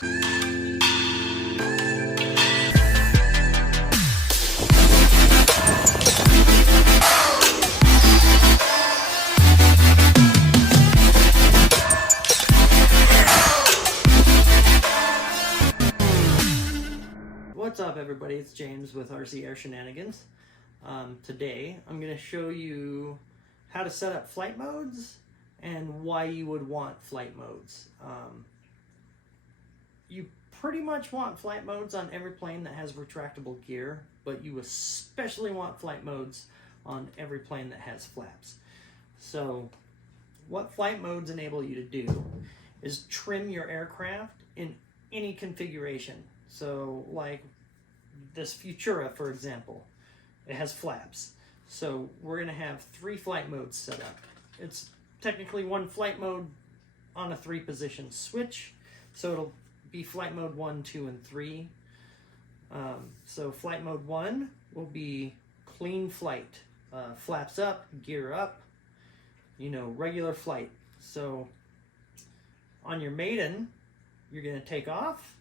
What's up, everybody? It's James with RC Air Shenanigans. Today I'm going to show you how to set up flight modes and why you would want flight modes. You pretty much want flight modes on every plane that has retractable gear, but you especially want flight modes on every plane that has flaps. So what flight modes enable you to do is trim your aircraft in any configuration. So like this Futura, for example, it has flaps. So we're going to have 3 flight modes set up. It's technically one flight mode on a 3-position switch. So it'll be flight mode 1, 2, and 3. So flight mode 1 will be clean flight. Flaps up, gear up, regular flight. So on your maiden, you're going to take off,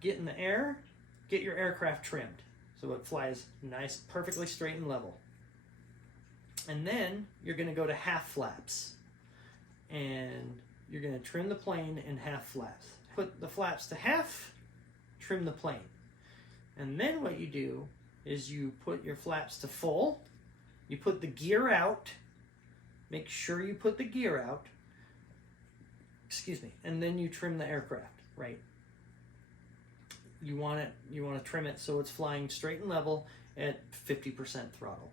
get in the air, get your aircraft trimmed so it flies nice, perfectly straight and level. And then you're going to go to half flaps, and you're going to trim the plane in half flaps. Put the flaps to half, trim the plane. And then what you do is you put your flaps to full, you put the gear out, make sure you put the gear out, and then you trim the aircraft, right? You want to trim it so it's flying straight and level at 50% throttle.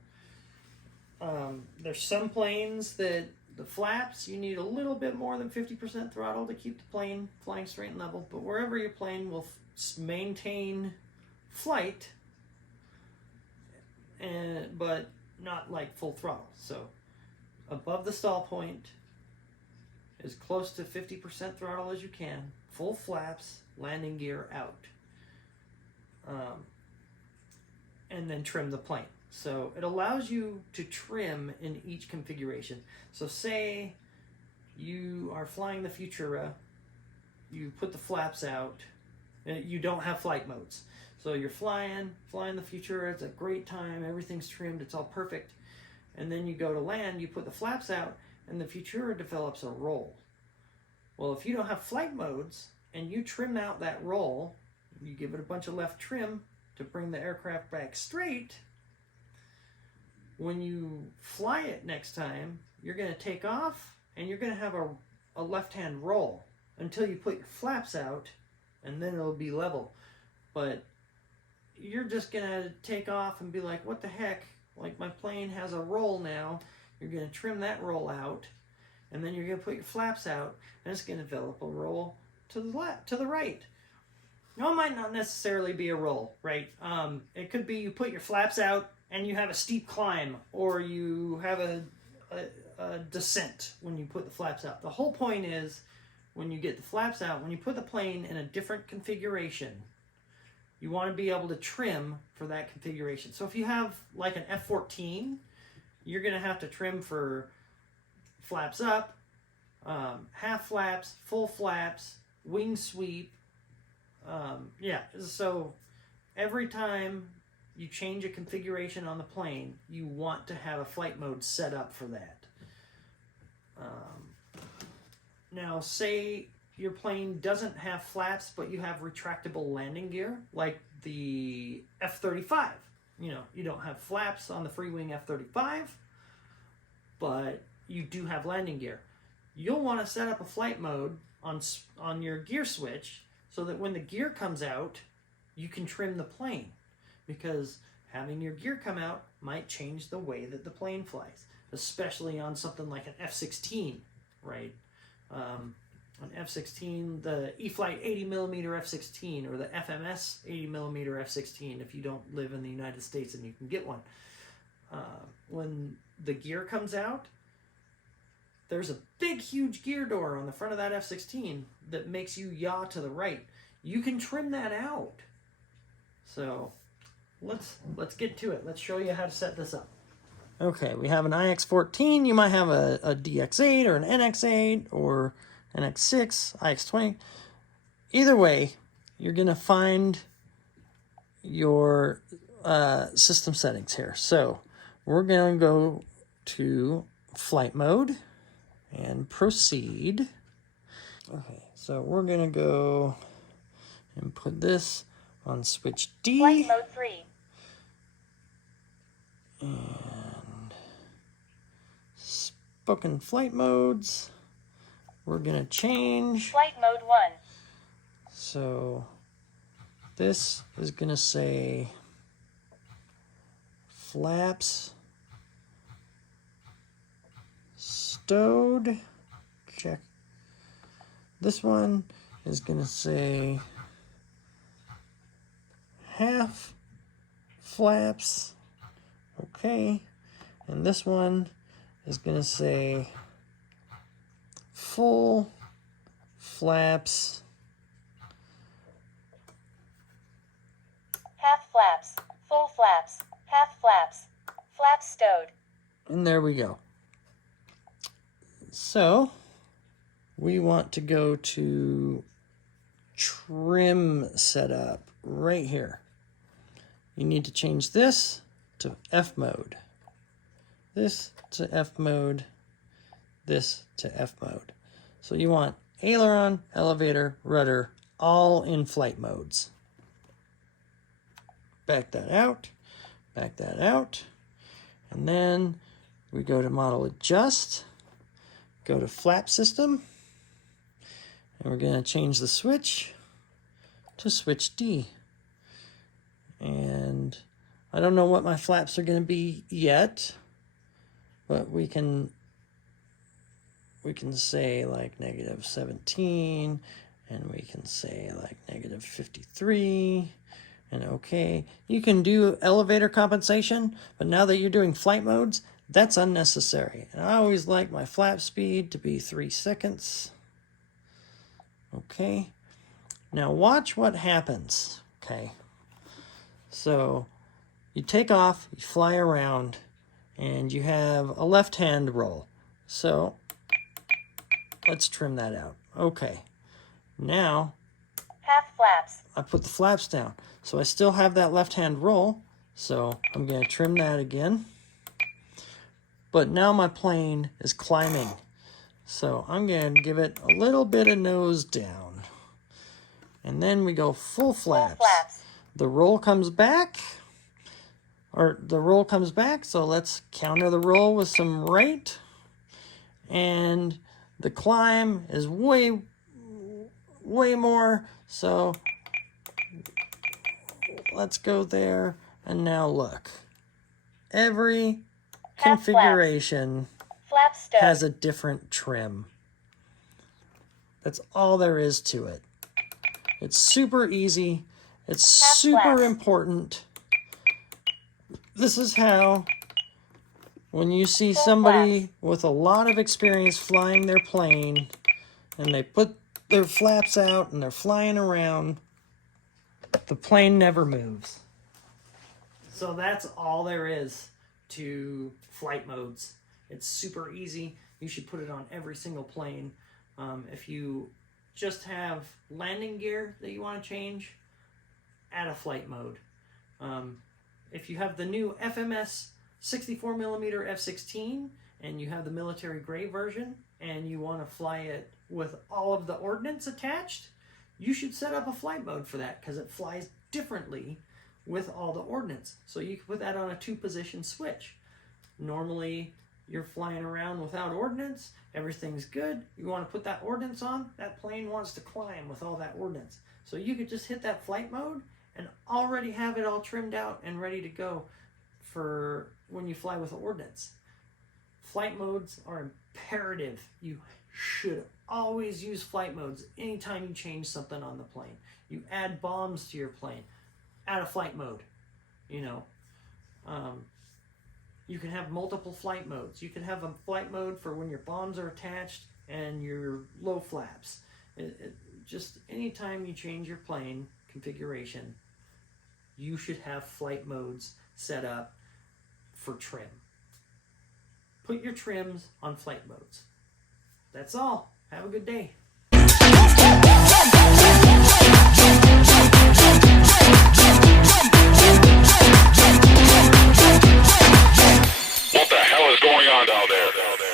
There's some planes that the flaps, you need a little bit more than 50% throttle to keep the plane flying straight and level, but wherever your plane will maintain flight, but not like full throttle. So above the stall point, as close to 50% throttle as you can, full flaps, landing gear out. And then trim the plane. So it allows you to trim in each configuration. So say you are flying the Futura, you put the flaps out, you don't have flight modes. So you're flying the Futura, it's a great time, everything's trimmed, it's all perfect. And then you go to land, you put the flaps out, and the Futura develops a roll. Well, if you don't have flight modes and you trim out that roll, you give it a bunch of left trim to bring the aircraft back straight, when you fly it next time, you're going to take off and you're going to have a left-hand roll until you put your flaps out, and then it'll be level. But you're just going to take off and be like, what the heck? Like, my plane has a roll now. You're going to trim that roll out, and then you're going to put your flaps out, and it's going to develop a roll to the left, to the right. Now, it might not necessarily be a roll, right? It could be you put your flaps out and you have a steep climb, or you have a descent when you put the flaps out. The whole point is, when you get the flaps out, when you put the plane in a different configuration, you want to be able to trim for that configuration. So if you have like an F-14, you're going to have to trim for flaps up, half flaps, full flaps, wing sweep. So every time you change a configuration on the plane, you want to have a flight mode set up for that. Now, say your plane doesn't have flaps, but you have retractable landing gear, like the F-35. You don't have flaps on the free-wing F-35, but you do have landing gear. You'll want to set up a flight mode on your gear switch so that when the gear comes out, you can trim the plane, because having your gear come out might change the way that the plane flies, especially on something like an F-16, right? An F-16, the E-flite 80mm F-16, or the FMS 80mm F-16, if you don't live in the United States and you can get one. When the gear comes out, there's a big, huge gear door on the front of that F-16 that makes you yaw to the right. You can trim that out. So let's get to it. Let's show you how to set this up. Okay, we have an IX-14. You might have a DX-8 or an NX-8 or NX-6, IX-20. either way, you're going to find your system settings here. So we're going to go to flight mode and proceed. Okay, so we're going to go and put this on switch D. Flight mode 3. And spoken flight modes. We're going to change. Flight mode 1. So this is going to say flaps stowed. Check. This one is going to say half flaps. Okay. And this one is going to say full flaps. Half flaps, full flaps, half flaps, flaps stowed. And there we go. So we want to go to trim setup right here. You need to change this to F mode. This to F mode. This to F mode. So you want aileron, elevator, rudder, all in flight modes. Back that out. Back that out. And then we go to model adjust. Go to flap system. And we're going to change the switch to switch D. And I don't know what my flaps are going to be yet, but we can say like -17, and we can say like -53, and okay. You can do elevator compensation, but now that you're doing flight modes, that's unnecessary. And I always like my flap speed to be 3 seconds. Okay. Now watch what happens. Okay. So you take off, you fly around, and you have a left-hand roll. So let's trim that out. Okay. Now Half flaps. I put the flaps down. So I still have that left-hand roll. So I'm going to trim that again. But now my plane is climbing. So I'm going to give it a little bit of nose down. And then we go full flaps. Full flaps. The roll comes back. So let's counter the roll with some right. And the climb is way more. So let's go there. And now look. Every Half configuration Flaps stowed. has a different trim. That's all there is to it. It's super easy. It's Half super flaps. important. This is how, when you see Full somebody flaps. with a lot of experience flying their plane, and they put their flaps out and they're flying around, the plane never moves. So that's all there is to flight modes. It's super easy. You should put it on every single plane. If you just have landing gear that you want to change, add a flight mode. If you have the new FMS 64mm F-16 and you have the military gray version and you want to fly it with all of the ordnance attached, you should set up a flight mode for that because it flies differently with all the ordnance. So you can put that on a 2-position switch. Normally you're flying around without ordnance, everything's good. You want to put that ordnance on, that plane wants to climb with all that ordnance. So you could just hit that flight mode and already have it all trimmed out and ready to go for when you fly with ordnance. Flight modes are imperative. You should always use flight modes anytime you change something on the plane. You add bombs to your plane, add a flight mode. You can have multiple flight modes. You can have a flight mode for when your bombs are attached and your low flaps. Just anytime you change your plane configuration, you should have flight modes set up for trim. Put your trims on flight modes. That's all. Have a good day. down there.